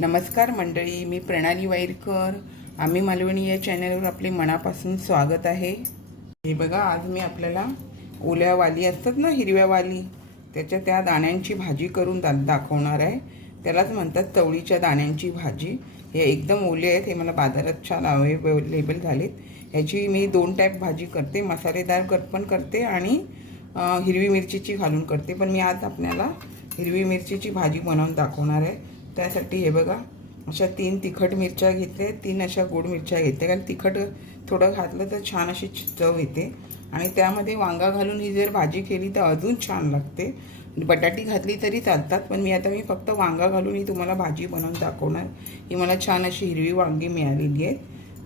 नमस्कार मंडळी मी प्रणाली वाईरकर. आम्ही मालवणी या चॅनलवर आपले मनापासून स्वागत आहे. हे बघा आज मी आपल्याला ओल्या वाली असतात ना हिरव्या वाली त्याच्या त्या दाण्यांची भाजी करून दा दाखवणार आहे. त्यालाच म्हणतात चवळीच्या दाण्यांची भाजी. हे एकदम ओले आहेत हे मला बाजारात छान अवेलेबल झालेत. ह्याची मी दोन टाईप भाजी करते मसालेदार कर पण करते आणि हिरवी मिरचीची घालून करते. पण मी आज आपल्याला हिरवी मिरचीची भाजी बनवून दाखवणार आहे. त्यासाठी हे बघा अशा तीन तिखट मिरच्या घेतल्या तीन अशा गोड मिरच्या घेतल्या. कारण तिखट थोडं घातलं तर छान अशी चव येते. आणि त्यामध्ये वांगा घालून ही जर भाजी केली तर अजून छान लागते. बटाटी घातली तरी चालतात पण मी आता मी फक्त वांगा घालून ही तुम्हाला भाजी बनवून दाखवणार. ही मला छान अशी हिरवी वांगी मिळालेली आहेत.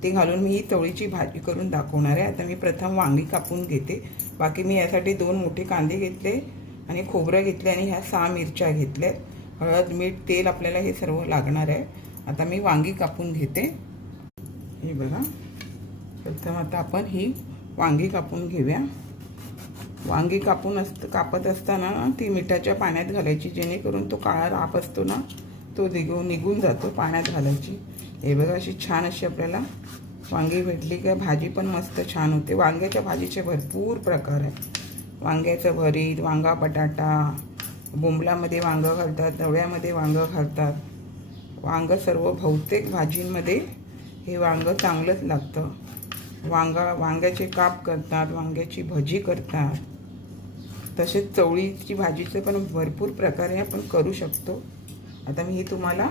ते घालून मी ही चवळीची भाजी करून दाखवणार आहे. आता मी प्रथम वांगी कापून घेते. बाकी मी यासाठी दोन मोठे कांदे घेतले आणि खोबरं घेतले आणि ह्या सहा मिरच्या घेतल्यात. हळद मीठ तेल आपल्याला हे सर्व लागणार आहे. आता मी वांगी कापून घेते. हे बघा. प्रथम आता आपण ही वांगी कापून घेऊया. वांगी कापून असत कापत असताना ती मिठाच्या पाण्यात घालायची जेणेकरून तो काळा राप असतो ना तो निघून निघून जातो पाण्यात घालायची. हे बघा अशी छान अशी आपल्याला वांगी भेटली. का भाजी पण मस्त छान होते. वांग्याच्या भाजीचे भरपूर प्रकार आहे वांग्याचं भरीत वांगा बटाटा बोंबलामध्ये वांगं घालतात दवळ्यामध्ये वांगं घालतात. वांगं सर्व बहुतेक भाजींमध्ये हे वांगं चांगलंच लागतं. वांगा वांग्याचे काप करतात वांग्याची भजी करतात. तसेच चवळीची भाजीचे पण भरपूर प्रकारे आपण करू शकतो. आता मी ही तुम्हाला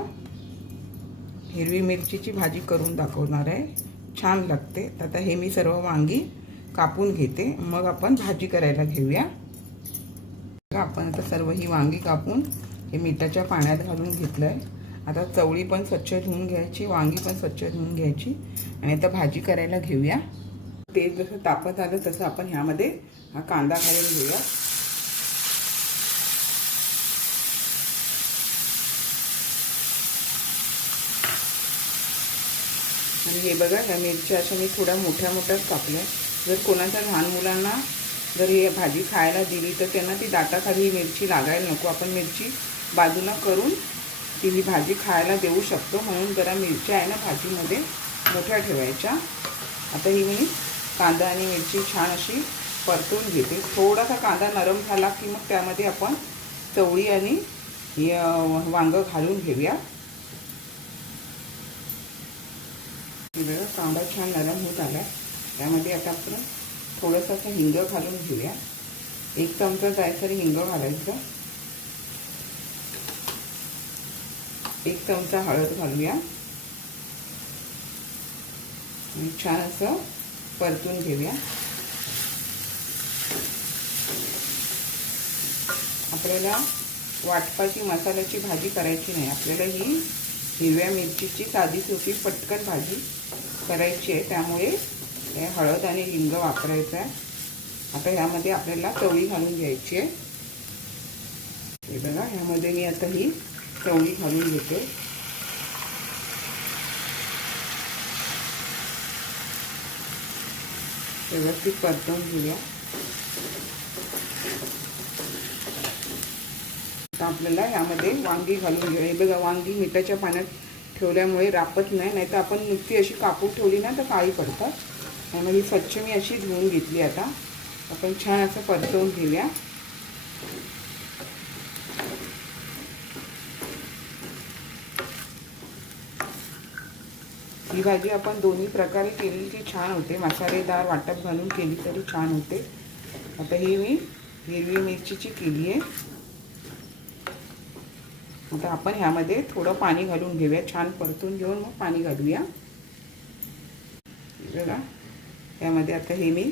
हिरवी मिरचीची भाजी करून दाखवणार आहे. छान लागते. आता हे मी सर्व वांगी कापून घेते. मग आपण भाजी करायला घेऊया. आपण आता सर्व ही वांगी कापून हे मिठाच्या पाण्यात घालून घेतलं आहे आता चवळी पण स्वच्छ धुवून घ्यायची वांगी पण स्वच्छ धुवून घ्यायची आणि आता भाजी करायला घेऊया. तेल जसं तापत आलं तसं आपण ह्यामध्ये हा कांदा घालून घेऊया. आणि हे बघा ह्या मिरच्या अशा मी थोड्या मोठ्या मोठ्याच कापल्या. जर कोणाच्या लहान मुलांना जर हे भाजी खायला दिली तर त्यांना ती दाटाखाली ही मिरची लागायला नको. आपण मिरची बाजूला करून ती ही भाजी खायला देऊ शकतो. म्हणून जरा मिरच्या आहे ना भाजीमध्ये मोठ्या ठेवायच्या. आता ही मी कांदा आणि मिरची छान अशी परतून घेते. थोडासा कांदा नरम झाला की मग त्यामध्ये आपण चवळी आणि वांगं घालून घेऊया. हे कांदा छान नरम होत आला त्यामध्ये आता आपण थोडंसं असं हिंग घालून घेऊया. एक चमचा जायसर हिंग घालायचं. एक चमचा हळद घालूया. छान असं परतून घेऊया. आपल्याला वाटपाची मसाल्याची भाजी करायची नाही. आपल्याला ही हिरव्या मिरचीची साधी सोपी पटकन भाजी करायची आहे. त्यामुळे हे हळद आणि हिंग वापरायचं आहे. आता ह्यामध्ये आपल्याला चवळी घालून घ्यायची आहे. हे बघा ह्यामध्ये मी आता ही चवळी घालून घेते. व्यवस्थित परतवून घेऊया. आता आपल्याला यामध्ये वांगी घालून घेऊया. हे बघा वांगी मिठाच्या पाण्यात ठेवल्यामुळे रापत नाही नाहीतर आपण नुसती अशी कापून ठेवली ना तर काळी पडतात. त्यामुळे ही स्वच्छ मी अशी धुवून घेतली आता. आपण छान असं परतवून घेऊया. ही भाजी आपण दोन्ही प्रकारे केली की छान होते. मसालेदार वाटप घालून केली तरी छान होते. आता ही मी हिरवी मिरचीची केली आहे. आता आपण ह्यामध्ये थोडं पाणी घालून घेऊया. छान परतून घेऊन मग पाणी घालूया. बघा. यामध्ये आता हे मी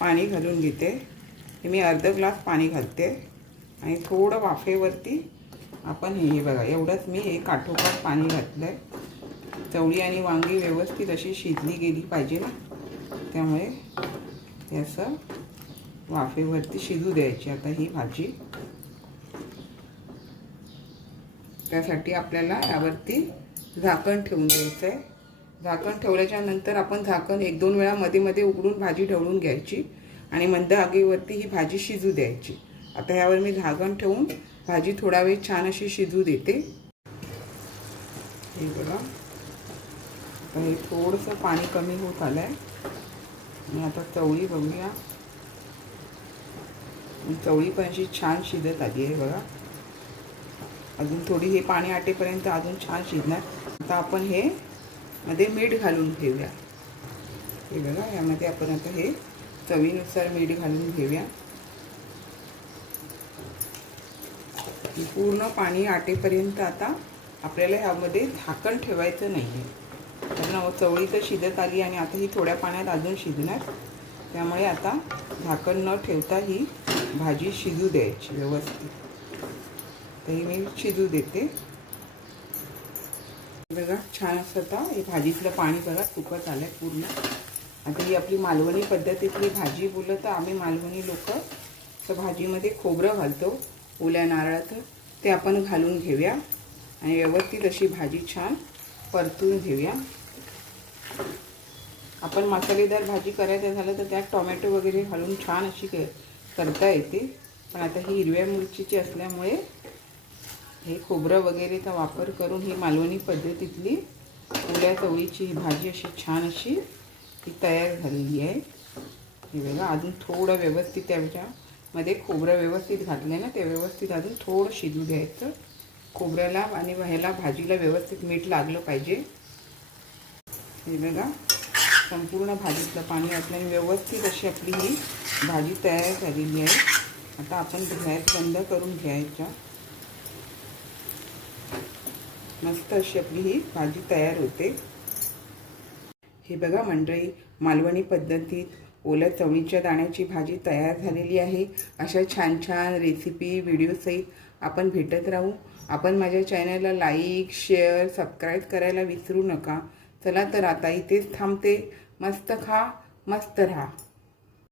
पाणी घालून घेते. हे मी अर्ध ग्लास पाणी घालते. आणि थोडं वाफेवरती आपण हे बघा एवढंच मी हे काठोकाठ पाणी घातलं आहे चवळी आणि वांगी व्यवस्थित अशी शिजली गेली पाहिजे ना. त्यामुळे हे असं वाफेवरती शिजू द्यायची आता ही भाजी. त्यासाठी आपल्याला यावरती झाकण ठेवून द्यायचं आहे झाकण ठेवल्याच्या नंतर आपण झाकण एक दोन वेळा मध्ये मध्ये उघडून भाजी ढवळून घ्यायची आणि मंद आगीवरती ही भाजी शिजू द्यायची. आता ह्यावर मी झाकण ठेवून भाजी थोडा वेळ छान अशी शिजू देते. हे बघा. आता हे थोडंसं पाणी कमी होत आलं आहे आणि आता चवळी बघूया. चवळी पण अशी छान शिजत आली आहे बघा. अजून थोडी हे पाणी आटेपर्यंत अजून छान शिजणार. आता आपण हे मध्ये मीठ घालून घेऊया. हे बघा यामध्ये आपण आता हे चवीनुसार मीठ घालून घेऊया. पूर्ण पाणी आटेपर्यंत आता आपल्याला ह्यामध्ये झाकण ठेवायचं नाही आहे कारण चवळी तर शिजत आली आणि आता ही थोड्या पाण्यात अजून शिजणार. त्यामुळे आता झाकण न ठेवता ही भाजी शिजू द्यायची व्यवस्थित. तर ही मी शिजू देते. बघा छान असं आता हे भाजीतलं पाणी बघा सुकत आलं आहे पूर्ण. आता ही आपली मालवणी पद्धतीतली भाजी बोललं तर आम्ही मालवणी लोक तर भाजीमध्ये खोबरं घालतो ओल्या नारळाचं ते आपण घालून घेऊया. आणि व्यवस्थित अशी भाजी छान परतून घेऊया. आपण मसालेदार भाजी करायचं झालं तर त्यात टोमॅटो वगैरे घालून छान अशी करता येते. पण आता ही हिरव्या मिरचीची असल्यामुळे हे खोबरं वगैरेचा वापर करून ही मालवणी पद्धतीतली ओल्या चवळीची ही भाजी अशी छान अशी ती तयार झालेली आहे. हे बघा अजून थोडं व्यवस्थित त्याच्यामध्ये खोबरं व्यवस्थित घातलं आहे ना ते व्यवस्थित अजून थोडं शिजू द्यायचं. खोबऱ्याला आणि ह्याला भाजीला व्यवस्थित मीठ लागलं पाहिजे. हे बघा संपूर्ण भाजीतलं पाणी असल्याने व्यवस्थित अशी आपली ही भाजी तयार झालेली आहे. आता आपण गॅस बंद करून घ्यायच्या. मस्त अशी आपली ही भाजी तयार होते. हे बघा मंडळी मालवणी पद्धतीत ओल्या चवणीच्या दाण्याची भाजी तयार झालेली आहे. अशा छान छान रेसिपी व्हिडिओसहित आपण भेटत राहू. आपण माझ्या चॅनलला लाईक शेअर सबस्क्राईब करायला विसरू नका. चला तर आता इथेच थांबते. मस्त खा मस्त राहा.